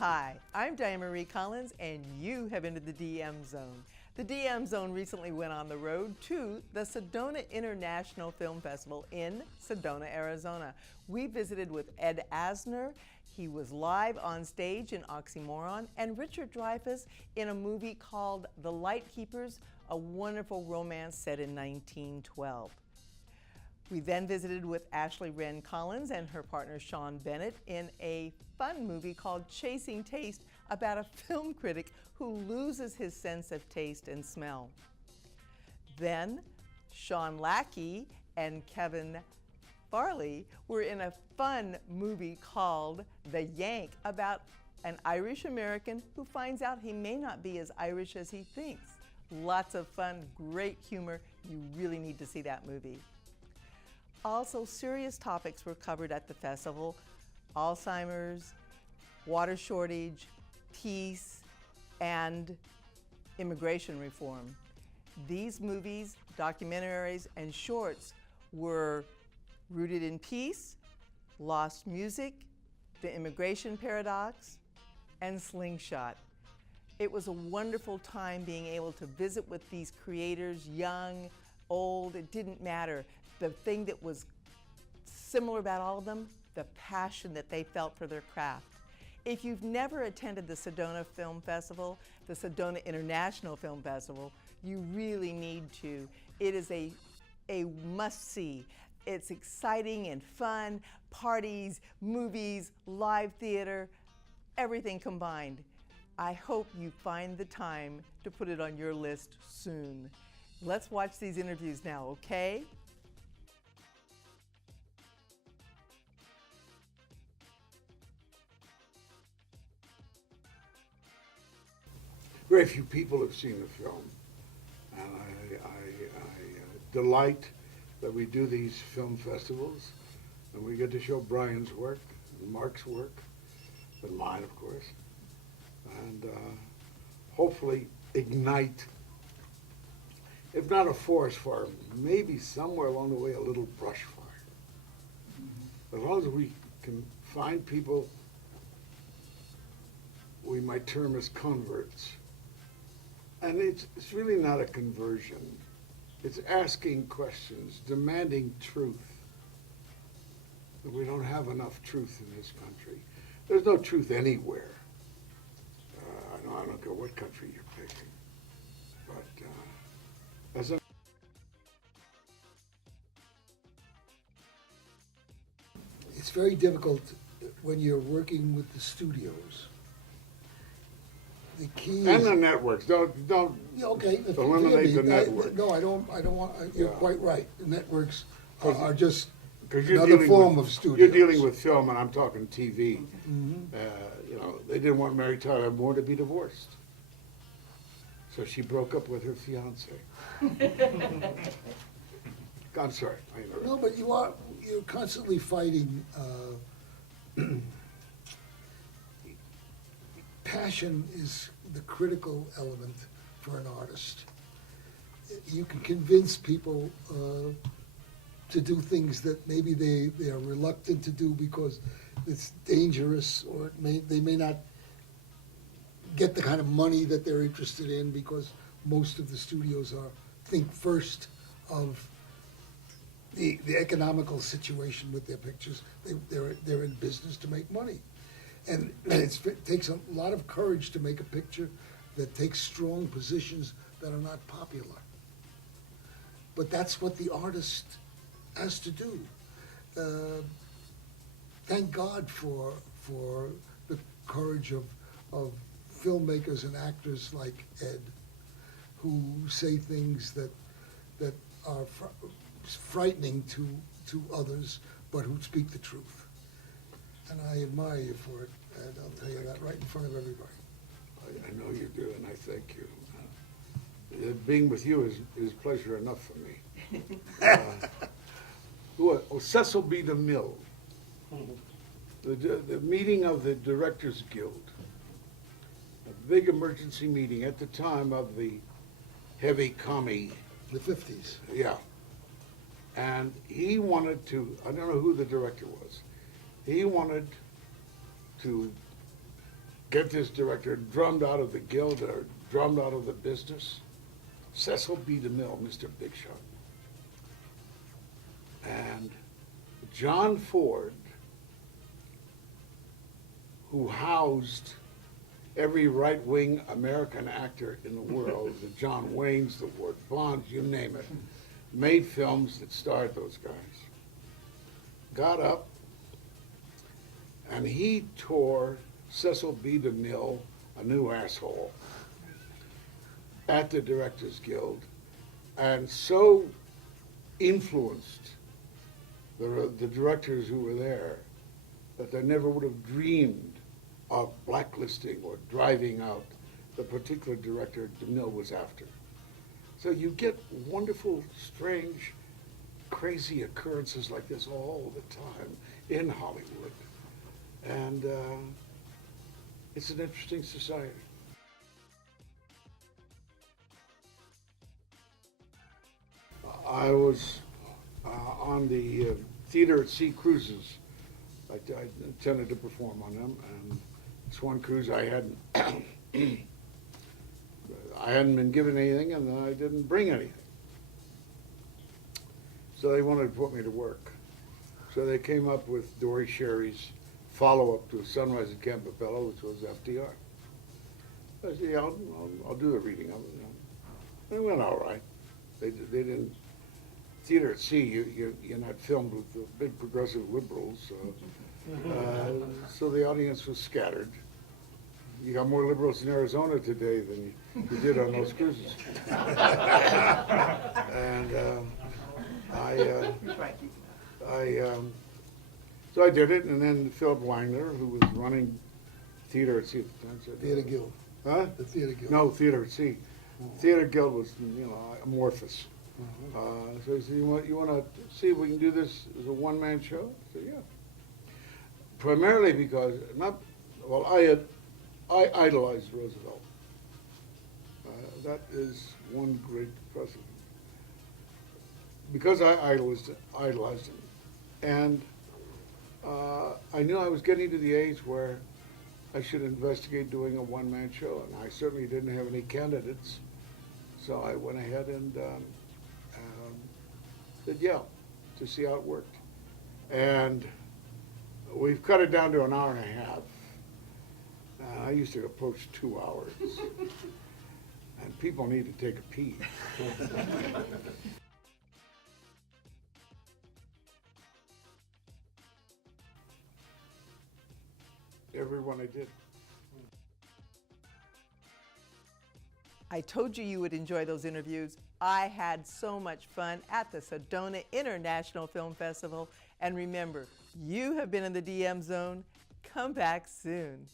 Hi, I'm Diane Marie Collins, and you have entered the DM Zone. The DM Zone recently went on the road to the Sedona International Film Festival in Sedona, Arizona. We visited with Ed Asner. He was live on stage in Oxymoron, and Richard Dreyfuss in a movie called The Lightkeepers, a wonderful romance set in 1912. We then visited with Ashley Wren Collins and her partner Sean Bennett in a fun movie called Chasing Taste about a film critic who loses his sense of taste and smell. Then Sean Lackey and Kevin Farley were in a fun movie called The Yank about an Irish American who finds out he may not be as Irish as he thinks. Lots of fun, great humor. You really need to see that movie. Also, serious topics were covered at the festival: Alzheimer's, water shortage, peace, and immigration reform. These movies, documentaries, and shorts were Rooted in Peace, Lost Music, The Immigration Paradox, and Slingshot. It was a wonderful time being able to visit with these creators, young, old, it didn't matter. The thing that was similar about all of them, the passion that they felt for their craft. If you've never attended the Sedona Film Festival, the Sedona International Film Festival, you really need to. It is a must-see. It's exciting and fun, parties, movies, live theater, everything combined. I hope you find the time to put it on your list soon. Let's watch these interviews now, okay? Very few people have seen the film, and I delight that we do these film festivals, and we get to show Brian's work, and Mark's work, and mine, of course, and hopefully ignite, if not a forest fire, maybe somewhere along the way a little brush fire. As long as we can find people we might term as converts. And it's really not a conversion. It's asking questions, demanding truth. We don't have enough truth in this country. There's no truth anywhere. I don't care what country you're picking. But as a it's very difficult when you're working with the studios. The key and is, the networks. Don't yeah, okay, eliminate the I networks. don't want. You're Yeah. quite right. The networks 'Cause- are just Because you're another dealing form with, of studios. You're dealing with film, and I'm talking TV. Mhm. They didn't want Mary Tyler Moore to be divorced, so she broke up with her fiance. I'm sorry. I interrupted. No, but you're constantly fighting. Passion is the critical element for an artist. You can convince people to do things that maybe they are reluctant to do because it's dangerous, or they may not get the kind of money that they're interested in, because most of the studios think first of the economical situation with their pictures. They're in business to make money. And it takes a lot of courage to make a picture that takes strong positions that are not popular. But that's what the artist has to do. Thank God for the courage of filmmakers and actors like Ed, who say things that are frightening to others, but who speak the truth. And I admire you for it, and I'll tell you that right in front of everybody. I know you do, and I thank you. Being with you is pleasure enough for me. Cecil B. DeMille, the meeting of the Directors Guild, a big emergency meeting at the time of the heavy commie. The 50s. Yeah. And he wanted to, I don't know who the director was, he wanted to get this director drummed out of the guild or drummed out of the business. Cecil B. DeMille, Mr. Big Shot. And John Ford, who housed every right-wing American actor in the world, the John Waynes, the Ward Bonds, you name it, made films that starred those guys, got up and he tore Cecil B. DeMille a new asshole at the Directors Guild, and so influenced the directors who were there that they never would have dreamed of blacklisting or driving out the particular director DeMille was after. So you get wonderful, strange, crazy occurrences like this all the time in Hollywood. And it's an interesting society. I was on the Theater at Sea cruises. I tended to perform on them, and this one cruise I hadn't I hadn't been given anything, and I didn't bring anything. So they wanted to put me to work. So they came up with Dory Sherry's follow-up to Sunrise at Campobello, which was FDR. I said, yeah, I'll do the reading of it. And it went all right. They didn't. Theater at Sea, you're not filmed with the big progressive liberals, so the audience was scattered. You got more liberals in Arizona today than you did on those cruises. And so I did it, and then Philip Wagner, who was running Theater at Sea at the time, said, Theater Guild. Huh? The Theater Guild. No, Theater at Sea. Theater Guild was, amorphous. So he said, you want to see if we can do this as a one-man show? I said, yeah. Primarily because, I idolized Roosevelt. That is one great precedent. Because I idolized him. And I knew I was getting to the age where I should investigate doing a one-man show, and I certainly didn't have any candidates. So I went ahead and said, yeah, to see how it worked. And we've cut it down to an hour and a half. I used to approach 2 hours. And people need to take a pee. Everyone I did. I told you would enjoy those interviews. I had so much fun at the Sedona International Film Festival. And remember, you have been in the DM Zone. Come back soon.